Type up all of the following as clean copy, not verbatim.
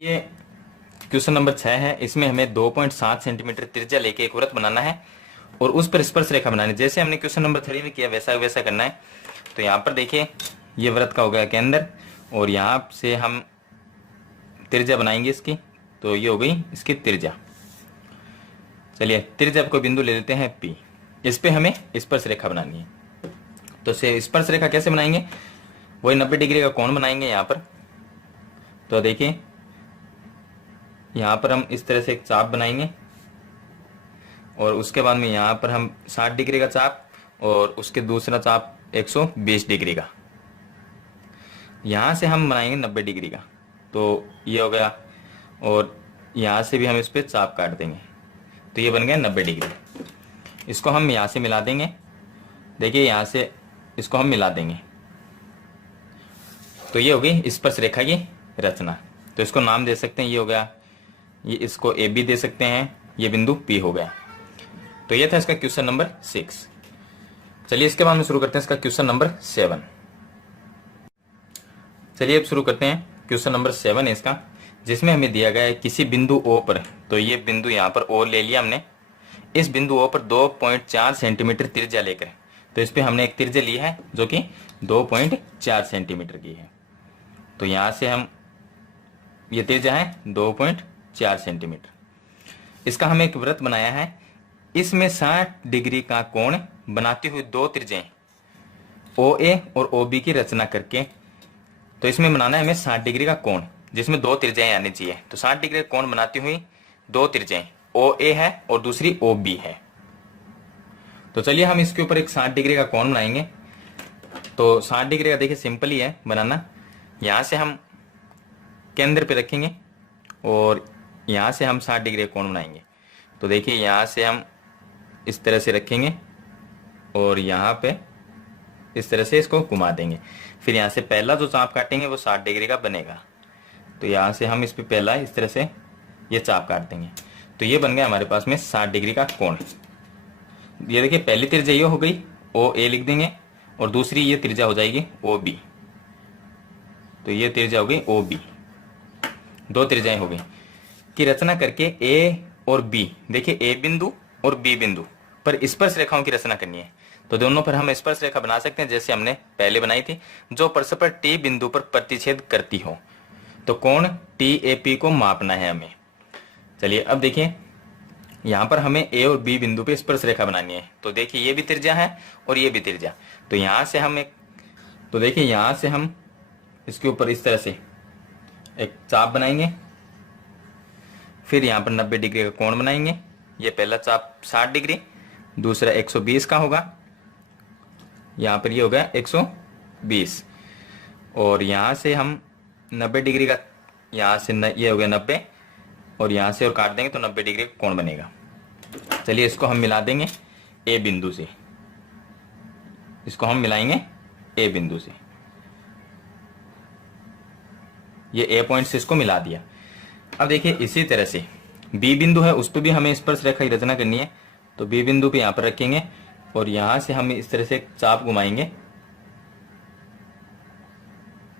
ये question number 6 है। इसमें हमें 2.7 सेंटीमीटर त्रिज्या लेके एक वृत्त बनाना है और उस पर स्पर्श रेखा बनानी है। जैसे हमने क्वेश्चन नंबर 3 में किया वैसा वैसा करना है। तो यहाँ पर देखिए ये वृत्त का हो गया केंद्र और यहाँ से हम त्रिज्या बनाएंगे इसकी। तो ये हो गई इसकी त्रिज्या। चलिए त्रिज्या को बिंदु ले लेते हैं P। इस पे हमें स्पर्श रेखा बनानी है। तो स्पर्श रेखा कैसे बनाएंगे? वही 90 डिग्री का कोण बनाएंगे यहाँ पर। तो देखिए यहाँ पर हम इस तरह से एक चाप बनाएंगे और उसके बाद में यहाँ पर हम 60 डिग्री का चाप और उसके दूसरा चाप 120 डिग्री का। यहाँ से हम बनाएंगे 90 डिग्री का। तो ये हो गया और यहाँ से भी हम इस पर चाप काट देंगे। तो ये बन गया 90 डिग्री। इसको हम यहाँ से मिला देंगे। देखिए यहाँ से इसको हम मिला देंगे तो ये हो गई स्पर्श रेखा की रचना। तो इसको नाम दे सकते हैं, ये हो गया, ये इसको ए बी दे सकते हैं, ये बिंदु पी हो गया। तो ये था इसका क्वेश्चन नंबर 6। चलिए इसके बाद में शुरू करते हैं इसका क्वेश्चन नंबर 7। चलिए अब शुरू करते हैं। क्वेश्चन नंबर 7 है इसका, जिसमें हमें दिया गया है किसी बिंदु ओ पर। तो ये बिंदु यहाँ पर ओ ले लिया हमने। इस बिंदु ओ पर 2.4 सेंटीमीटर त्रिज्या लेकर, तो इस पे हमने एक त्रिज्या ली है जो कि 2.4 सेंटीमीटर की है। तो यहाँ से हम ये त्रिज्या है 2.4 सेंटीमीटर। इसका हमें एक वृत्त बनाया है। इसमें 60 डिग्री का कोण बनाती हुई दो त्रिज्याएं OA और OB की रचना करके, तो इसमें बनाना है हमें 60 डिग्री का कोण जिसमें दो त्रिज्याएं आनी चाहिए। तो 60 डिग्री का कोण बनाती हुई दो त्रिज्याएं OA है और दूसरी OB है। तो चलिए हम इसके ऊपर एक 60 डिग्री का कोण बनाएंगे। तो 60 डिग्री का देखिए सिंपल ही है बनाना। यहाँ से हम केंद्र पे रखेंगे और यहाँ से हम 60 डिग्री का कोण बनाएंगे। तो देखिए यहाँ से हम इस तरह से रखेंगे और यहाँ पे इस तरह से इसको घुमा देंगे। फिर यहाँ से पहला जो चाप काटेंगे वो 60 डिग्री का बनेगा। तो यहाँ से हम इस पे पहला इस तरह से ये चाप काट देंगे। तो ये बन गया हमारे पास में 60 डिग्री का कोण। ये देखिए पहली त्रिज्या ये हो गई, OA लिख देंगे, और दूसरी ये त्रिज्या हो जाएगी OB। तो ये त्रिज्या हो गई OB, दो त्रिज्याएं हो गई की रचना करके A और B, देखिए A बिंदु और B बिंदु पर स्पर्श रेखाओं की रचना करनी है। तो दोनों पर हम स्पर्श रेखा बना सकते हैं जैसे हमने पहले बनाई थी, जो परस्पर T बिंदु पर प्रतिच्छेद करती हो। तो कोण TAP को मापना है हमें। चलिए अब देखिए यहाँ पर हमें A और B बिंदु पे स्पर्श रेखा बनानी है। तो देखिए ये भी त्रिज्या है और ये भी त्रिज्या। तो यहाँ से हम तो देखिए यहाँ से हम इसके ऊपर इस तरह से एक चाप बनाएंगे। फिर यहाँ पर 90 डिग्री का कोण बनाएंगे। ये पहला चाप 60 डिग्री, दूसरा 120 का होगा। यहाँ पर ये होगा 120 और यहाँ से हम 90 डिग्री का, यहाँ से ये हो गया 90 और यहाँ से और काट देंगे तो 90 डिग्री का कोण बनेगा। चलिए इसको हम मिला देंगे A बिंदु से। इसको हम मिलाएंगे A बिंदु से। ये A पॉइंट से इसको मिला दिया। अब देखिए इसी तरह से B बिंदु है, उस पर भी हमें स्पर्श रेखा की रचना करनी है। तो B बिंदु पे यहाँ पर रखेंगे और यहाँ से हम इस तरह से चाप घुमाएंगे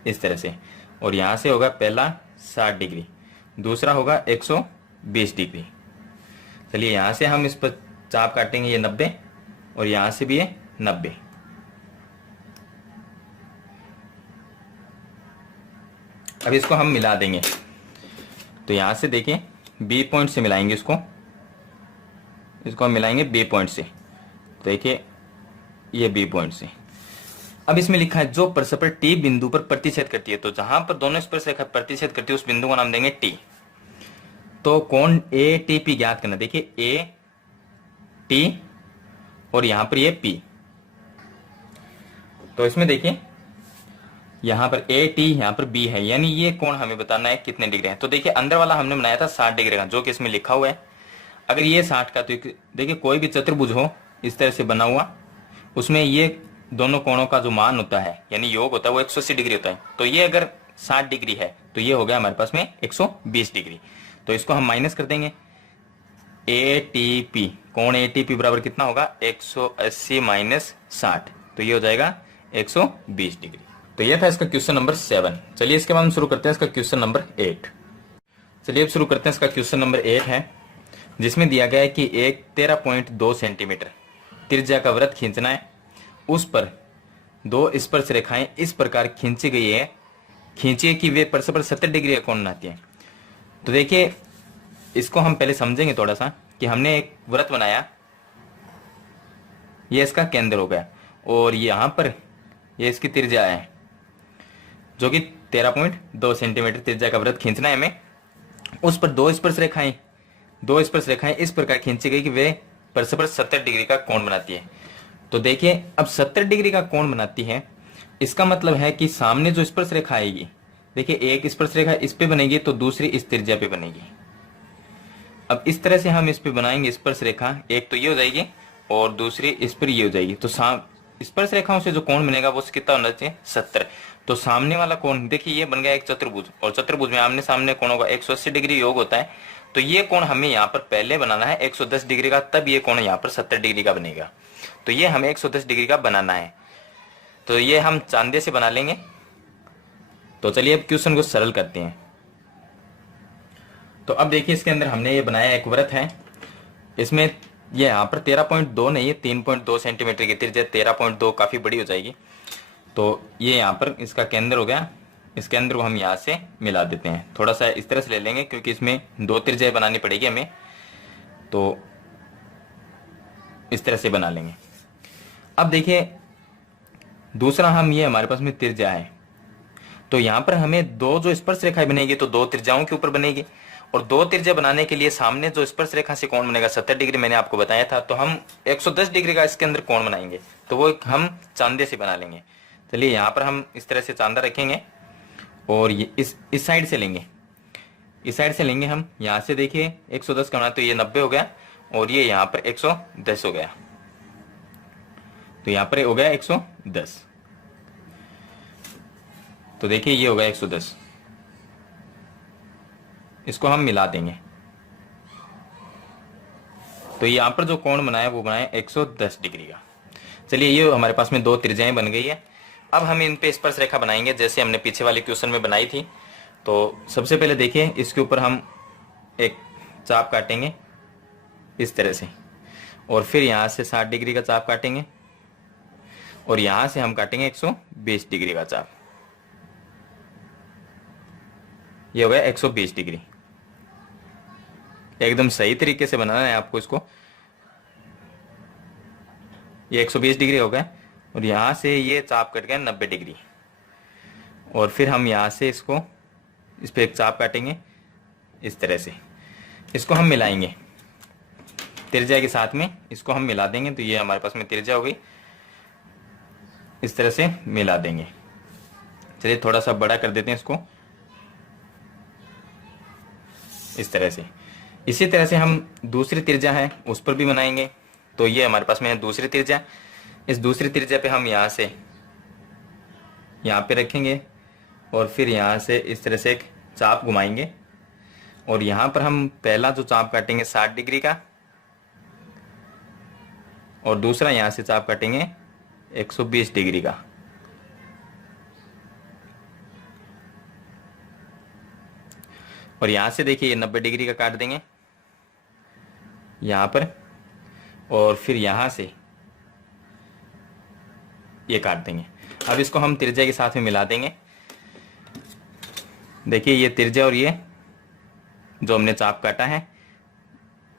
इस तरह से, और यहाँ से होगा पहला 60 डिग्री, दूसरा होगा 120 डिग्री। चलिए यहाँ से हम इस पर चाप काटेंगे ये 90 और यहाँ से भी ये 90। अब इसको हम मिला देंगे। तो यहाँ से देखिए B पॉइंट से मिलाएंगे इसको हम मिलाएंगे B पॉइंट से। देखिए ये B पॉइंट से। अब इसमें लिखा है जो परस्पर T बिंदु पर प्रतिच्छेद करती है। तो जहां पर दोनों स्पर्श रेखा प्रतिच्छेद करती है उस बिंदु का नाम देंगे T। तो कोण ATP ज्ञात करना। देखिए AT और यहां पर ये P। तो इसमें देखिए यहाँ पर AT यहाँ पर B है, यानी ये कोण हमें बताना है कितने डिग्री है। तो देखिए अंदर वाला हमने बनाया था 60 डिग्री का जो कि इसमें लिखा हुआ है। अगर ये 60 का, तो देखिए कोई भी चतुर्भुज हो इस तरह से बना हुआ, उसमें ये दोनों कोणों का जो मान होता है यानी योग होता है वो 180 डिग्री होता है। तो ये अगर 60 डिग्री है तो ये हो गया हमारे पास में 120 डिग्री। तो इसको हम माइनस कर देंगे। ATP, कोण ATP बराबर कितना होगा 180 माइनस 60, तो ये हो जाएगा 120 डिग्री। तो ये था इसका क्वेश्चन नंबर 7। चलिए इसके बाद हम शुरू करते हैं इसका क्वेश्चन नंबर 8। चलिए अब शुरू करते हैं। इसका क्वेश्चन नंबर 8 है, जिसमें दिया गया है कि एक 13.2 सेंटीमीटर त्रिज्या का वृत्त खींचना है। उस पर दो स्पर्श रेखाएं इस प्रकार खींची गई है, खींचिए कि वे परस्पर 70 डिग्री का कोण बनाती हैं। तो देखिए, इसको हम पहले समझेंगे थोड़ा सा कि हमने एक वृत्त बनाया, ये इसका केंद्र हो गया और यहां पर ये इसकी त्रिज्या है, जो कि 13.2 सेंटीमीटर त्रिज्या का वृत्त खींचना है हमें। उस पर दो स्पर्श रेखाएं इस प्रकार खींची गई कि वे परस्पर 70 डिग्री का कोण बनाती है। तो देखिए, अब 70 डिग्री का कोण बनाती है, इसका मतलब है कि सामने जो स्पर्श रेखा आएगी, देखिए एक स्पर्श रेखा इस पे बनेगी तो दूसरी इस त्रिज्या पे बनेगी। अब इस तरह से हम इस पे बनाएंगे स्पर्श रेखा, एक तो ये हो जाएगी और दूसरी इस पर ये हो जाएगी। तो स्पर्श रेखाओं से जो कोण बनेगा वो कितना होना चाहिए, 70। तो सामने वाला कोण देखिए ये बन गया एक चतुर्भुज, और चतुर्भुज में आमने सामने कोणों का 180 डिग्री योग होता है। तो ये कोण हमें यहाँ पर पहले बनाना है 110 डिग्री का, तब ये कोण यहाँ पर 70 डिग्री का बनेगा। तो ये हमें 110 डिग्री का बनाना है, तो ये हम चांदे से बना लेंगे। तो चलिए अब क्वेश्चन को सरल करते हैं। तो अब देखिए, इसके अंदर हमने ये बनाया एक वृत्त है, इसमें ये यहाँ पर 13.2 नहीं है, 3.2 सेंटीमीटर की त्रिज्या, 13.2 काफी बड़ी हो जाएगी। तो ये यहाँ पर इसका केंद्र हो गया, इस केंद्र को हम यहाँ से मिला देते हैं। थोड़ा सा इस तरह से ले लेंगे क्योंकि इसमें दो त्रिज्याएं बनानी पड़ेगी हमें, तो इस तरह से बना लेंगे। अब देखिए, दूसरा हम ये हमारे पास में त्रिज्या है, तो यहाँ पर हमें दो जो स्पर्श रेखाएं बनेगी तो दो त्रिज्याओं के ऊपर बनेगी, और दो त्रिज्या बनाने के लिए सामने जो स्पर्श रेखा से कोण बनेगा 70 डिग्री, मैंने आपको बताया था। तो हम 110 डिग्री का इसके अंदर कोण बनाएंगे, तो वो हम चांदे से बना लेंगे। चलिए यहाँ पर हम इस तरह से चांदा रखेंगे और ये इस साइड से लेंगे, इस साइड से लेंगे हम। यहाँ से देखिए 110 का बना तो ये 90 हो गया, और ये यहाँ पर 110 हो गया, तो यहाँ पर हो गया 110। तो देखिए ये हो गया 110, इसको हम मिला देंगे। तो यहाँ पर जो कोण बनाया वो बनाया 110 डिग्री का। चलिए, ये हमारे पास में दो त्रिज्याएं बन गई है। अब हम इन पे स्पर्श रेखा बनाएंगे जैसे हमने पीछे वाले क्वेश्चन में बनाई थी। तो सबसे पहले देखिए, इसके ऊपर हम एक चाप काटेंगे इस तरह से, और फिर यहाँ से 60 डिग्री का चाप काटेंगे, और यहाँ से हम काटेंगे 120 डिग्री का चाप। ये हो गया 120 डिग्री। एकदम सही तरीके से बनाना है आपको इसको। ये 120 डिग्री हो गया, और यहां से ये चाप कट गया 90 डिग्री, और फिर हम यहां से इसको इस पे एक चाप काटेंगे इस तरह से। इसको हम मिलाएंगे त्रिज्या के साथ में, इसको हम मिला देंगे। तो ये हमारे पास में त्रिज्या हो गई, इस तरह से मिला देंगे। चलिए थोड़ा सा बड़ा कर देते हैं इसको इस तरह से। इसी तरह से हम दूसरी त्रिज्या है उस पर भी बनाएंगे। तो ये हमारे पास में है दूसरी त्रिज्या, इस दूसरी त्रिज्या पे हम यहाँ से यहाँ पे रखेंगे, और फिर यहाँ से इस तरह से एक चाप घुमाएंगे, और यहाँ पर हम पहला जो चाप काटेंगे 60 डिग्री का, और दूसरा यहाँ से चाप काटेंगे 120 डिग्री का। और यहाँ से देखिए ये 90 डिग्री का काट देंगे यहाँ पर, और फिर यहाँ से ये काट देंगे। अब इसको हम त्रिज्या के साथ में मिला देंगे। देखिए ये त्रिज्या और ये जो हमने चाप काटा है,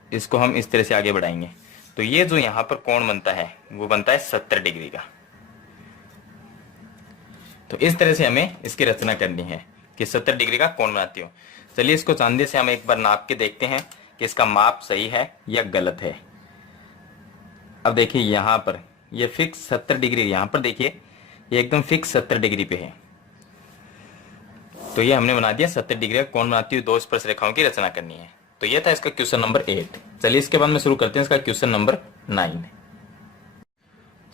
इसको हम इस तरह से आगे बढ़ाएंगे। तो ये जो यहाँ पर कोण बनता है वो बनता है 70 डिग्री का। तो इस तरह से हमें इसकी रचना करनी है कि 70 डिग्री का कोण बनाती हो। चलिए इसको चांदी से हम एक बार नाप के देखते हैं कि इसका माप सही है या गलत है। अब देखिए यहाँ पर ये फिक्स 70 डिग्री, यहाँ पर देखिए ये एकदम फिक्स 70 डिग्री पे है। तो ये हमने बना दिया 70 डिग्री का कोण बनाती हुई दो स्पर्श रेखाओं की रचना करनी है। तो ये था इसका क्वेश्चन नंबर 8। चलिए इसके बाद में शुरू करते हैं इसका क्वेश्चन नंबर 9।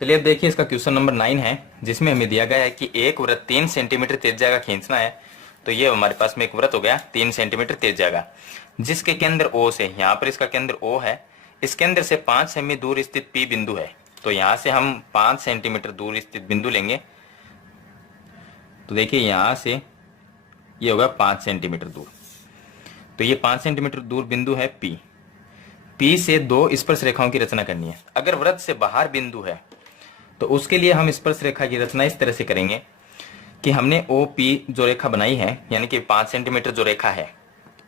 चलिए अब देखिए इसका क्वेश्चन नंबर 9 है, जिसमें हमें दिया गया है कि एक वृत्त 3 सेंटीमीटर त्रिज्या का खींचना है। तो ये हमारे पास में एक वृत्त हो गया 3 सेंटीमीटर त्रिज्या का, जिसके केंद्र O से, यहाँ पर इसका केंद्र O है, इस केंद्र से 5 सेमी दूर स्थित P बिंदु है। तो यहाँ से हम 5 सेंटीमीटर दूर स्थित बिंदु लेंगे। तो देखिए यहाँ से ये होगा 5 सेंटीमीटर दूर। तो ये 5 सेंटीमीटर दूर बिंदु है P। P से 2 स्पर्श रेखाओं की रचना करनी है। अगर वृत्त से बाहर बिंदु है तो उसके लिए हम स्पर्श रेखा की रचना इस तरह से करेंगे कि हमने OP जो रेखा बनाई है, यानी कि 5 सेंटीमीटर जो रेखा है,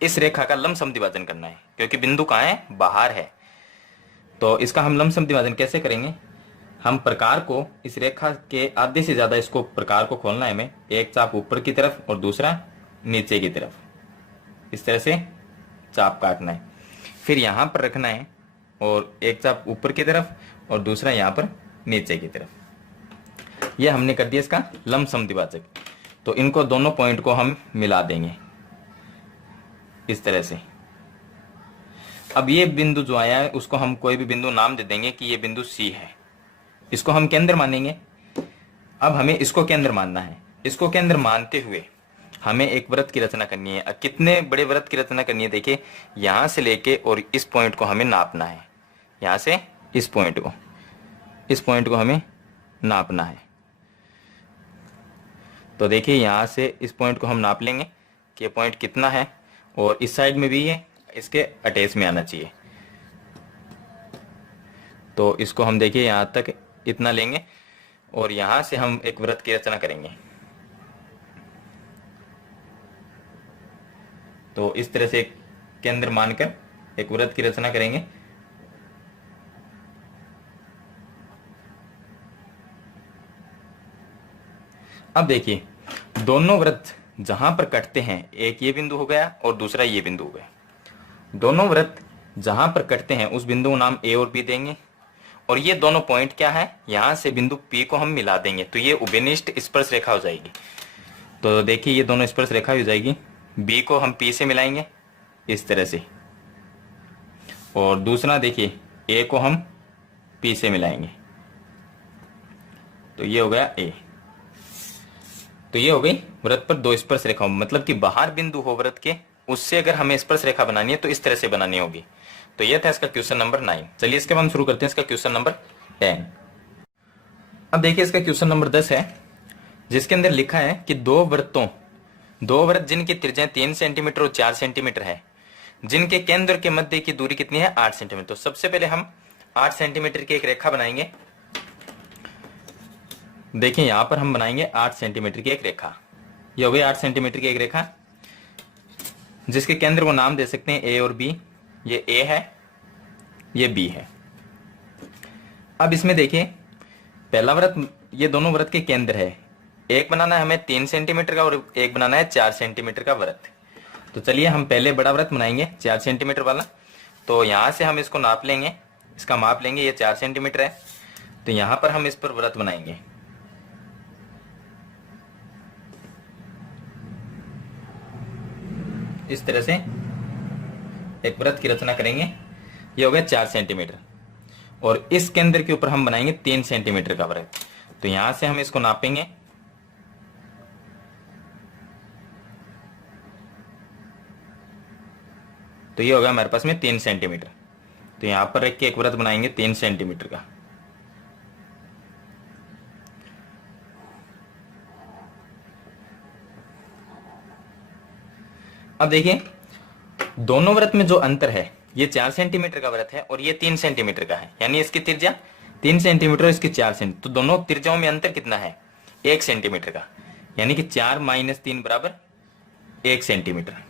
इस रेखा का लंब समद्विभाजन करना है, क्योंकि बिंदु कहाँ है, बाहर है। तो इसका हम लंब समद्विभाजन कैसे करेंगे, हम प्रकार को इस रेखा के आधे से ज्यादा इसको प्रकार को खोलना है हमें। एक चाप ऊपर की तरफ और दूसरा नीचे की तरफ, इस तरह से चाप काटना है, फिर यहां पर रखना है और एक चाप ऊपर की तरफ और दूसरा यहां पर नीचे की तरफ। यह हमने कर दिया इसका लंब समद्विभाजक। तो इनको दोनों पॉइंट को हम मिला देंगे इस तरह से। अब ये बिंदु जो आया है उसको हम कोई भी बिंदु नाम दे देंगे कि ये बिंदु C है, इसको हम केंद्र मानेंगे। अब हमें इसको केंद्र मानना है। इसको केंद्र मानते हुए हमें एक वृत्त की रचना करनी है। कितने बड़े वृत्त की रचना करनी है, देखिए यहां से लेके और इस पॉइंट को हमें नापना है। यहां से इस पॉइंट को हमें नापना है। तो देखिए यहां से इस पॉइंट को हम नाप लेंगे कि ये पॉइंट कितना है, और इस साइड में भी ये इसके अटैच में आना चाहिए। तो इसको हम देखिए यहां तक इतना लेंगे और यहां से हम एक वृत्त की रचना करेंगे। तो इस तरह से केंद्र मानकर एक वृत्त की रचना करेंगे। अब देखिए दोनों वृत्त जहां पर कटते हैं, एक ये बिंदु हो गया और दूसरा ये बिंदु हो गया। दोनों वृत्त जहां पर कटते हैं उस बिंदु को नाम A और B देंगे, और ये दोनों पॉइंट क्या है, यहां से बिंदु P को हम मिला देंगे। तो ये उभयनिष्ठ स्पर्श रेखा हो जाएगी। तो देखिए ये दोनों स्पर्श रेखा हो जाएगी। B को हम P से मिलाएंगे इस तरह से, और दूसरा देखिए A को हम P से मिलाएंगे। तो ये हो गया A। तो ये हो गई वृत्त पर 2 स्पर्श रेखा, मतलब कि बाहर बिंदु हो वृत्त के, उससे अगर हमें स्पर्श रेखा बनानी है तो इस तरह से बनानी होगी। तो ये था इसका क्वेश्चन नंबर 9। चलिए इसके बाद हम शुरू करते हैं इसका क्वेश्चन नंबर 10। अब देखिए इसका क्वेश्चन नंबर 10 है, जिसके अंदर लिखा है कि दो वृत्त जिनकी त्रिज्या 3 सेंटीमीटर और 4 सेंटीमीटर है, जिनके केंद्र के मध्य की दूरी कितनी है, 8 सेंटीमीटर। तो सबसे पहले हम 8 सेंटीमीटर की एक रेखा बनाएंगे। देखिए यहां पर हम बनाएंगे 8 सेंटीमीटर की एक रेखा। ये हो गई 8 सेंटीमीटर की एक रेखा, जिसके केंद्र को नाम दे सकते हैं A और B। ये A है, ये B है। अब इसमें देखिए पहला वृत्त, ये दोनों वृत्त के केंद्र है। एक बनाना है हमें 3 सेंटीमीटर का और एक बनाना है 4 सेंटीमीटर का वृत्त। तो चलिए हम पहले बड़ा वृत्त बनाएंगे 4 सेंटीमीटर वाला। तो यहां से हम इसको नाप लेंगे, इसका माप लेंगे। ये 4 सेंटीमीटर है, तो यहां पर हम इस पर वृत्त बनाएंगे। इस तरह से एक वृत्त की रचना करेंगे। ये हो गया 4 सेंटीमीटर, और इस केंद्र के ऊपर हम बनाएंगे 3 सेंटीमीटर का वृत्त। तो यहां से हम इसको नापेंगे। तो ये होगा हमारे पास में 3 सेंटीमीटर। तो यहां पर रख के एक वृत्त बनाएंगे 3 सेंटीमीटर का। अब देखिए दोनों वृत्त में जो अंतर है, ये 4 सेंटीमीटर का वृत्त है और ये 3 सेंटीमीटर का है, यानी इसकी त्रिज्या 3 सेंटीमीटर और इसकी 4 सेंटीमीटर। तो दोनों त्रिज्याओं में अंतर कितना है, 1 सेंटीमीटर का, यानी कि 4 - 3 बराबर 1 सेंटीमीटर।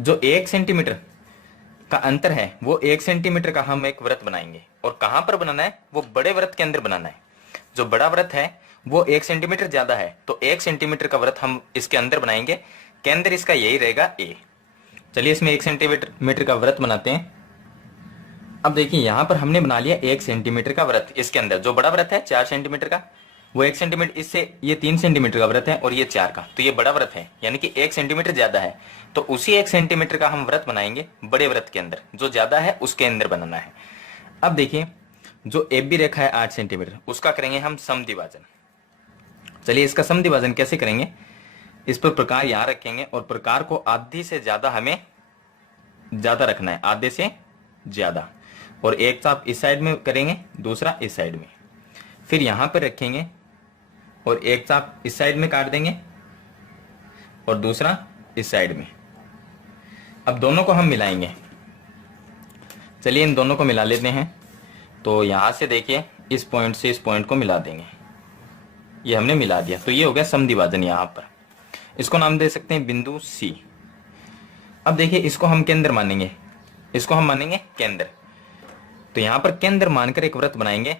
जो 1 सेंटीमीटर का अंतर है वो 1 सेंटीमीटर का हम एक वृत्त बनाएंगे। और कहां पर बनाना है, वो बड़े वृत्त के अंदर बनाना है। जो बड़ा वृत्त है वो 1 सेंटीमीटर ज्यादा है, तो 1 सेंटीमीटर का वृत्त हम इसके अंदर बनाएंगे। केंद्र इसका यही रहेगा A। चलिए इसमें 1 सेंटीमीटर का वृत्त बनाते हैं। अब देखिए यहां पर हमने बना लिया 1 सेंटीमीटर का वृत्त। इसके अंदर जो बड़ा वृत्त है 4 सेंटीमीटर का, वो 1 सेंटीमीटर, इससे ये 3 सेंटीमीटर का वृत्त है और ये 4 का, तो ये बड़ा वृत्त है, यानी कि 1 सेंटीमीटर ज्यादा है। तो उसी 1 सेंटीमीटर का हम वृत्त बनाएंगे बड़े वृत्त के अंदर, जो ज्यादा है उसके अंदर बनाना है। अब देखिए जो AB रेखा है 8 सेंटीमीटर, उसका करेंगे हम समद्विभाजन। चलिए इसका समद्विभाजन कैसे करेंगे, इस पर प्रकार यहां रखेंगे और प्रकार को आधी से ज्यादा हमें ज्यादा रखना है, आधे से ज्यादा। और एक चाप इस साइड में करेंगे, दूसरा इस साइड में, फिर यहां पर रखेंगे और एक चाप इस साइड में काट देंगे और दूसरा इस साइड में। अब दोनों को हम मिलाएंगे। चलिए इन दोनों को मिला लेते हैं। तो यहां से देखिए इस पॉइंट से इस पॉइंट को मिला देंगे, ये हमने मिला दिया। तो ये हो गया समद्विभाजन। यहां पर इसको नाम दे सकते हैं बिंदु सी। अब देखिए इसको हम केंद्र मानेंगे, इसको हम मानेंगे केंद्र। तो यहां पर केंद्र मानकर एक वृत्त बनाएंगे।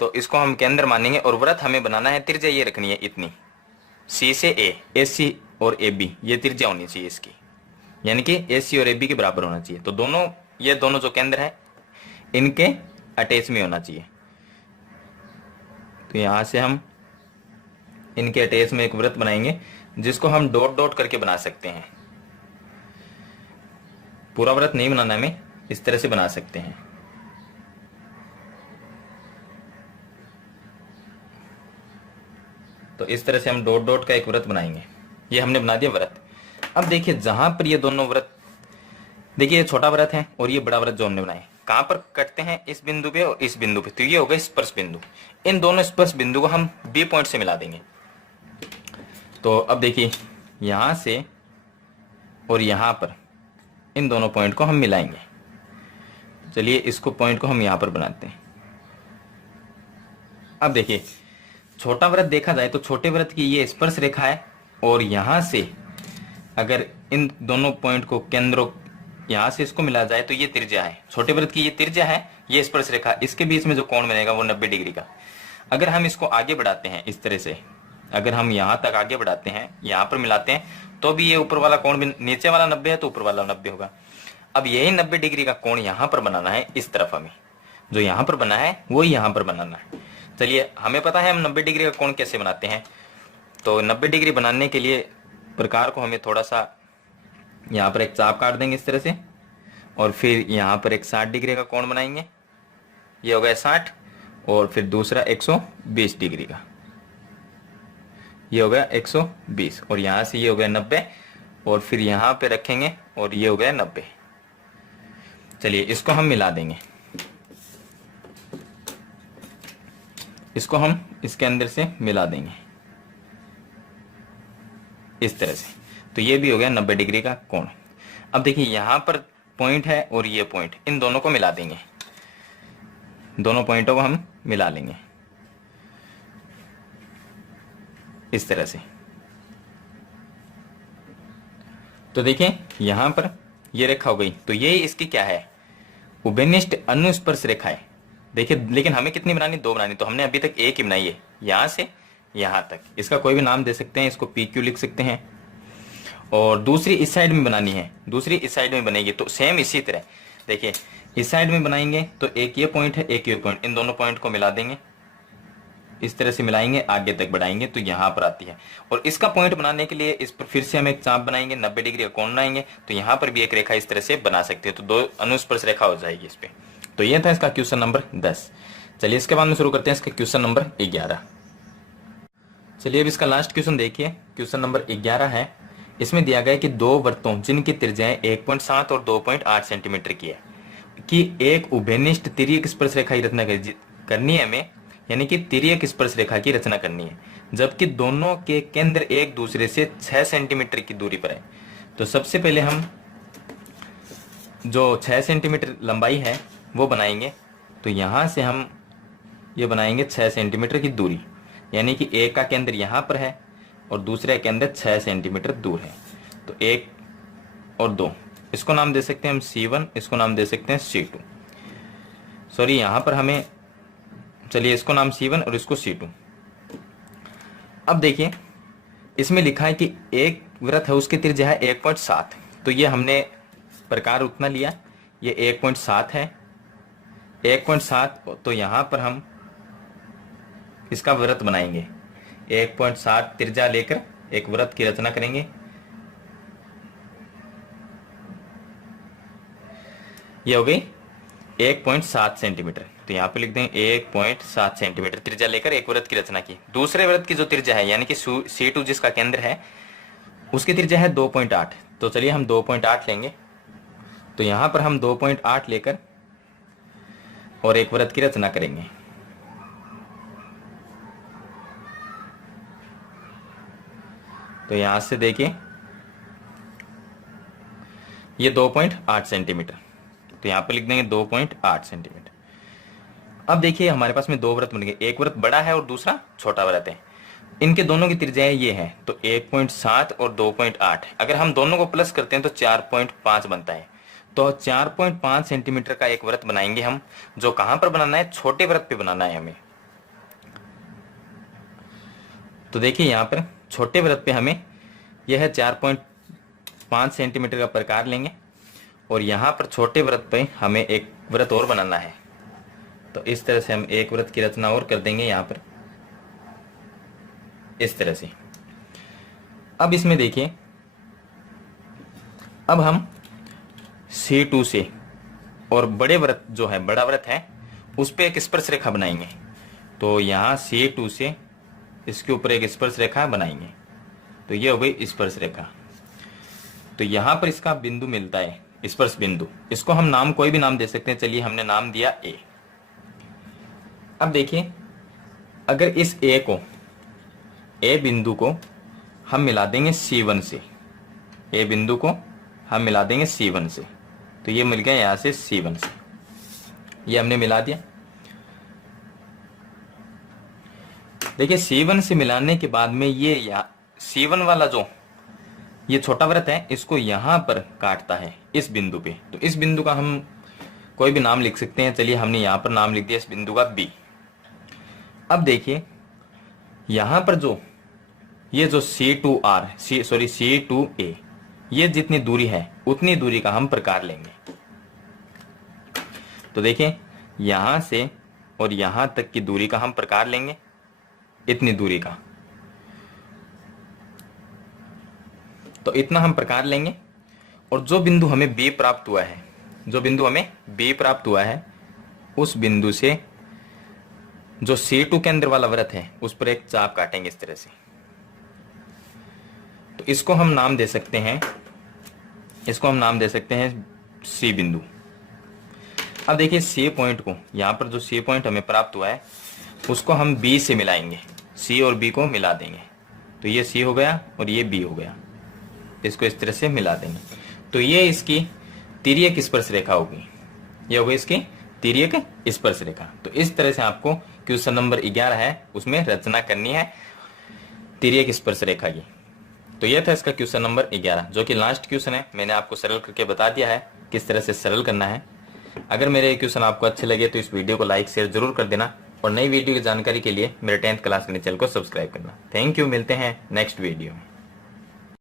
तो इसको हम केंद्र मानेंगे और वृत्त हमें बनाना है, त्रिज्या ये रखनी है इतनी, सी से ए सी और ए बी, ये त्रिज्या होनी चाहिए इसकी, यानी कि ए सी और ए बी के बराबर होना चाहिए। तो दोनों ये दोनों जो केंद्र है इनके अटैच में होना चाहिए। तो यहां से हम इनके अटैच में एक वृत्त बनाएंगे जिसको हम डॉट डॉट करके बना सकते हैं। पूरा वृत्त नहीं बनाना, हमें इस तरह से बना सकते हैं। तो इस तरह से हम डॉट डॉट का एक वृत्त बनाएंगे। ये हमने बना दिया वृत्त। अब देखिए जहां पर ये दोनों वृत्त, देखिए ये छोटा वृत्त है और ये बड़ा वृत्त जो हमने बनाए, कहां पर कटते हैं, इस बिंदु पे और इस बिंदु पे। तो ये हो गए स्पर्श बिंदु। इन दोनों स्पर्श बिंदु को हम बी पॉइंट से मिला देंगे। तो अब देखिए यहां से और यहां पर इन दोनों पॉइंट को हम मिलाएंगे। चलिए इसको पॉइंट को हम यहां पर बनाते हैं। अब देखिए छोटा वृत्त देखा जाए तो छोटे वृत्त की ये स्पर्श रेखा है और यहां से अगर इन दोनों पॉइंट को केंद्रों, यहां से इसको मिला जाए तो ये त्रिज्या है। छोटे वृत्त की ये त्रिज्या है, ये स्पर्श रेखा, इसके बीच में जो कोण बनेगा वो 90 डिग्री का। अगर हम इसको आगे बढ़ाते हैं इस तरह से, अगर हम यहां तक आगे बढ़ाते हैं, यहां पर मिलाते हैं, तो भी ये ऊपर वाला कोण भी, नीचे वाला 90 है तो ऊपर वाला 90 होगा। अब यही 90 डिग्री का कोण यहां पर बनाना है, इस तरफ हमें जो यहां पर बना है वो यहां पर बनाना है। चलिए हमें पता है हम 90 डिग्री का कोण कैसे बनाते हैं। तो 90 डिग्री बनाने के लिए प्रकार को हमें थोड़ा सा यहाँ पर एक चाप काट देंगे इस तरह से, और फिर यहाँ पर एक 60 डिग्री का कोण बनाएंगे। ये हो गया 60, और फिर दूसरा 120 डिग्री का, ये हो गया 120, और यहाँ से ये हो गया 90, और फिर यहाँ पे रखेंगे और ये हो गया 90। चलिए इसको हम मिला देंगे, इसको हम इसके अंदर से मिला देंगे इस तरह से। तो ये भी हो गया 90 डिग्री का कोण। अब देखिए यहां पर पॉइंट है और ये पॉइंट, इन दोनों को मिला देंगे, दोनों पॉइंटों को हम मिला लेंगे इस तरह से। तो देखिए यहां पर ये रेखा हो गई। तो ये इसकी क्या है, उभयनिष्ठ अनुस्पर्श रेखा है। देखिए लेकिन हमें कितनी बनानी, 2 बनानी। तो हमने अभी तक एक ही बनाई है, यहां से यहां तक। इसका कोई भी नाम दे सकते हैं, इसको पी क्यू लिख सकते हैं। और दूसरी इस साइड में बनानी है, दूसरी इस साइड में बनेगी। तो सेम इसी तरह देखिए इस साइड में बनाएंगे तो एक ये पॉइंट है, एक ये पॉइंट, इन दोनों पॉइंट को मिला देंगे, इस तरह से मिलाएंगे, आगे तक बढ़ाएंगे तो यहाँ पर आती है। और इसका पॉइंट बनाने के लिए इस पर फिर से हम एक चाप बनाएंगे, 90 डिग्री का कोण बनाएंगे। तो यहाँ पर भी एक रेखा इस तरह से बना सकते हैं। तो 2 अनुस्पर्श रेखा हो जाएगी इस पे। तो ये था इसका क्वेश्चन नंबर 10। चलिए इसके बाद में शुरू करते हैं इसका क्वेश्चन नंबर 11। चलिए अब इसका लास्ट क्वेश्चन देखिए, क्वेश्चन नंबर 11 है। इसमें दिया गया है कि 2 वृत्तों जिनकी त्रिज्याएं 1.7 और 2.8 सेंटीमीटर की है कि एक उभयनिष्ठ तिर्यक स्पर्श रेखा की रचना करनी है हमें, यानी कि तिर्यक स्पर्श रेखा की रचना करनी है, जबकि दोनों के केंद्र एक दूसरे से 6 सेंटीमीटर की दूरी पर है। तो सबसे पहले हम जो 6 सेंटीमीटर लंबाई है वो बनाएंगे। तो यहां से हम ये बनाएंगे 6 सेंटीमीटर की दूरी, यानी कि एक का केंद्र यहां पर है और दूसरे के अंदर 6 सेंटीमीटर दूर है। तो 1 और 2, इसको नाम दे सकते हैं हम C1, इसको नाम दे सकते हैं C2। सॉरी यहां पर हमें, चलिए इसको नाम C1 और इसको C2। अब देखिए इसमें लिखा है कि एक वृत्त है उसकी त्रिज्या है 1.7। तो ये हमने प्रकार उतना लिया, ये 1.7 है, 1.7। तो यहां पर हम इसका वृत्त बनाएंगे, 1.7 त्रिज्या लेकर एक वृत्त की रचना करेंगे। ये हो गई 1.7 सेंटीमीटर। तो यहाँ पे लिख देंगे 1.7 सेंटीमीटर त्रिज्या लेकर एक वृत्त की रचना की। दूसरे वृत्त की जो त्रिज्या है यानी कि C2 जिसका केंद्र है उसकी त्रिज्या है 2.8। तो चलिए हम 2.8 लेंगे। तो यहां पर हम 2.8 लेकर और एक वृत्त की रचना करेंगे। तो यहां से देखिए ये 2.8 सेंटीमीटर, तो यहाँ पर लिख देंगे 2.8 सेंटीमीटर। अब देखिए हमारे पास में दो वृत्त बन गए, एक वृत्त बड़ा है और दूसरा छोटा वृत्त है। इनके दोनों की त्रिज्याएं ये है, तो 1.7 और 2.8, अगर हम दोनों को प्लस करते हैं तो 4.5 बनता है। तो 4.5 सेंटीमीटर का एक वृत्त बनाएंगे हम, जो कहां पर बनाना है, छोटे वृत्त पे बनाना है हमें। तो देखिए यहाँ पर छोटे वृत्त पे हमें यह है 4.5 सेंटीमीटर का प्रकार लेंगे, और यहाँ पर छोटे वृत्त पे हमें एक वृत्त और बनाना है। तो इस तरह से हम एक वृत्त की रचना और कर देंगे यहाँ पर, इस तरह से। अब इसमें देखिए, अब हम C2 से और बड़े वृत्त जो है, बड़ा वृत्त है, उस पर एक स्पर्श रेखा बनाएंगे। तो यहाँ C2 से इसके ऊपर एक स्पर्श रेखा बनाएंगे, तो ये हो गई स्पर्श रेखा। तो यहाँ पर इसका बिंदु मिलता है, स्पर्श बिंदु। इसको हम नाम कोई भी नाम दे सकते हैं, चलिए हमने नाम दिया A। अब देखिए, अगर इस A बिंदु को हम मिला देंगे C1 से, A बिंदु को हम मिला देंगे C1 से, तो ये मिल गया यहां से C1 से, ये हमने मिला दिया। देखिए C1 से मिलाने के बाद में ये C1 वाला जो ये छोटा वृत्त है, इसको यहां पर काटता है इस बिंदु पे। तो इस बिंदु का हम कोई भी नाम लिख सकते हैं, चलिए हमने यहां पर नाम लिख दिया इस बिंदु का B। अब देखिए यहां पर जो ये जो C2A, ये जितनी दूरी है उतनी दूरी का हम प्रकार लेंगे। तो देखिए यहां से और यहां तक की दूरी का हम प्रकार लेंगे, इतनी दूरी का, तो इतना हम प्रकार लेंगे। और जो बिंदु हमें B प्राप्त हुआ है, जो बिंदु हमें B प्राप्त हुआ है, उस बिंदु से जो C2 के अंदर वाला वृत्त है उस पर एक चाप काटेंगे इस तरह से। तो इसको हम नाम दे सकते हैं, इसको हम नाम दे सकते हैं C बिंदु। अब देखिए C पॉइंट को, यहां पर जो C पॉइंट हमें प्राप्त हुआ है उसको हम B से मिलाएंगे, C और B को मिला देंगे। तो ये C हो गया और ये B हो गया, इसको इस तरह से मिला देंगे। तो ये इसकी तिर्यक स्पर्श रेखा होगी, ये होगी इसकी तिर्यक स्पर्श रेखा। तो इस तरह से आपको क्वेश्चन नंबर 11 है उसमें रचना करनी है तिर्यक स्पर्श रेखा की। तो यह था इसका क्वेश्चन नंबर 11, जो कि लास्ट क्वेश्चन है। मैंने आपको सरल करके बता दिया है किस तरह से सरल करना है। अगर मेरे क्वेश्चन आपको अच्छे लगे तो इस वीडियो को लाइक शेयर जरूर कर देना, और नई वीडियो की जानकारी के लिए मेरे 10th क्लास के चैनल को सब्सक्राइब करना। थैंक यू, मिलते हैं नेक्स्ट वीडियो में।